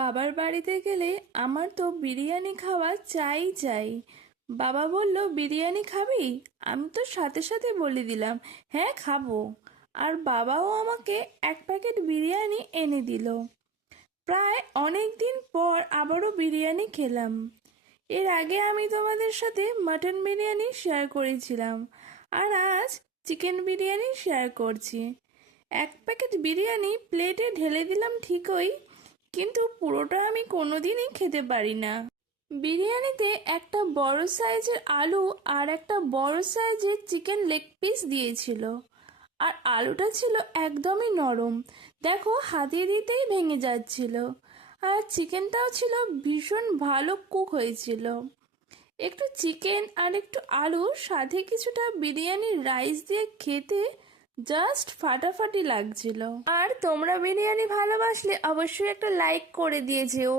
বাবার বাড়িতে গেলে আমার তো বিরিয়ানি খাওয়া চাই চাই। বাবা বলল, বিরিয়ানি খাবি? আমি তো সাথে সাথে বলে দিলাম, হ্যাঁ খাবো। আর বাবাও আমাকে এক প্যাকেট বিরিয়ানি এনে দিল। প্রায় অনেক দিন পর আবারও বিরিয়ানি খেলাম। এর আগে আমি তোমাদের সাথে মাটন বিরিয়ানি শেয়ার করেছিলাম, আর আজ চিকেন বিরিয়ানি শেয়ার করছি। এক প্যাকেট বিরিয়ানি প্লেটে ঢেলে দিলাম ঠিকই, কিন্তু পুরোটা আমি কোনোদিনই খেতে পারি না। বিরিয়ানিতে একটা বড় সাইজের আলু আর একটা বড় সাইজের চিকেন লেগ পিস দিয়েছিল। আর আলুটা ছিল একদমই নরম, দেখো হাতে দিতেই ভেঙে যাচ্ছিল। আর চিকেনটাও ছিল ভীষণ ভালো কুক হয়েছিল। একটু চিকেন আর একটু আলু, সাথে কিছুটা বিরিয়ানির রাইস দিয়ে খেতে জাস্ট ফাটাফাটি লাগছিল। আর তোমরা বিরিয়ানি ভালোবাসলে অবশ্যই একটা লাইক করে দিয়ে যেও।